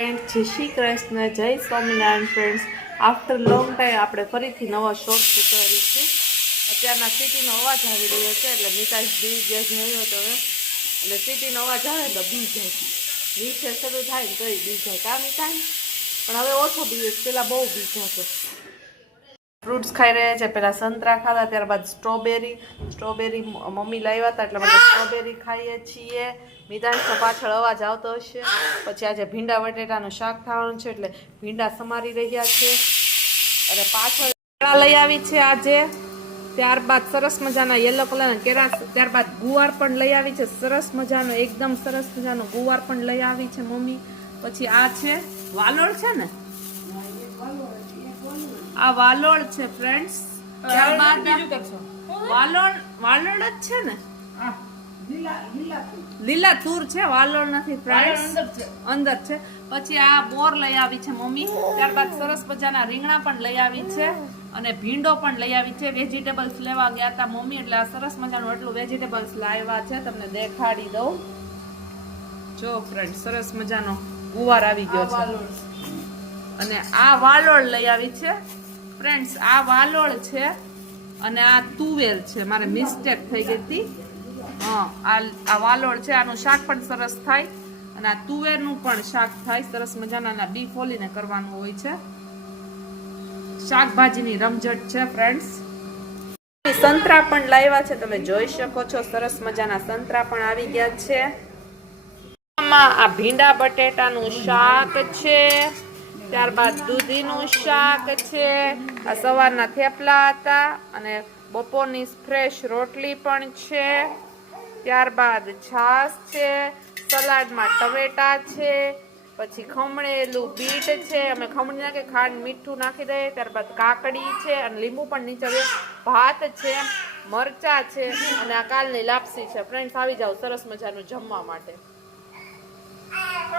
Friend જય શ્રી કૃષ્ણ, જય Swaminarayan friends. After long time આપણે ફરીથી નવા શોર્ટ ઉતારીશું. અત્યારના સિટીનો અવાજ આવી રહ્યો છે એટલે મિતાજ બી ગેસ જોયો હતો હવે એટલે સિટીનો અવાજ આવે તો બી જાય, નીચે શરૂ થાય ને તોય બી જાય કામ થાય, પણ હવે ઓછો બી પેલા બહુ બી જતો. ફ્રૂટ્સ ખાઈ રહ્યા છે. પહેલાં સંતરા ખાધા, ત્યારબાદ સ્ટ્રોબેરી મમ્મી લાવ્યા હતા એટલે બધા સ્ટ્રોબેરી ખાઈએ છીએ. મિતાંશ પાછળ અવાજ આવતો હશે. પછી આજે ભીંડા બટેટાનું શાક ખાવાનું છે એટલે ભીંડા સમારી રહ્યા છે. અને પાછળ કેળા લઈ આવી છે આજે. ત્યારબાદ સરસ મજાના યલો કલરના કેળા, ત્યારબાદ ગુવાર પણ લઈ આવી છે. સરસ મજાનો, એકદમ સરસ મજાનો ગુવાર પણ લઈ આવી છે મમ્મી. પછી આ છે વાલોળ છે ને, આ વાલોળ છે ફ્રેન્ડ્સ. ત્યારબાદ વાલોળ જ છે ને, લીલા તુર છે, વાલોળ નથી ફ્રેન્ડ્સ, અંદર છે. પછી આ બોર લઈ આવી છે મમ્મી. ત્યારબાદ સરસ મજાના રીંગણા પણ લઈ આવી છે અને ભીંડો પણ લઈ આવી છે. વેજીટેબલ્સ લેવા ગયા હતા મમ્મી એટલે આ સરસ મજાનું એટલું વેજીટેબલ્સ લાવ્યા છે. તમને દેખાડી દઉં, જો ફ્રેન્ડ, સરસ મજાનો ગુવાર આવી ગયો છે. અને આ વાલોળ લઈ આવી છે ફ્રેન્ડ્સ, આ વાલોળ છે અને આ તુવેર છે, મારે મિસ્ટેક થઈ ગઈ હતી. આ વાલોળ છે, આનું શાક પણ સરસ થાય અને આ તુવેરનું પણ શાક થાય સરસ મજાના. બી ફોલીને કરવાનું હોય છે. શાકભાજીની રમઝટ છે ફ્રેન્ડ્સ. સંતરા પણ લાવ્યા છે, તમે જોઈ શકો છો. સરસ મજાના સંતરા પણ આવી ગયા છે. આ ભીંડા બટેટાનું શાક છે. ત્યારબાદ દૂધીનું શાક છે. આ સવારના થેપલા હતા અને બપોરની ફ્રેશ રોટલી પણ છે. ત્યારબાદ છાશ છે. સલાડમાં ટમેટા છે. પછી ખમણેલું બીટ છે, અમે ખમણી નાખી ખાંડ મીઠું નાખી દઈએ. ત્યારબાદ કાકડી છે અને લીંબુ પણ નીચે દે. ભાત છે, મરચા છે અને આ કાલની લાપસી છે. ફ્રેન્ડ્સ આવી જાવ સરસ મજાનું જમવા માટે.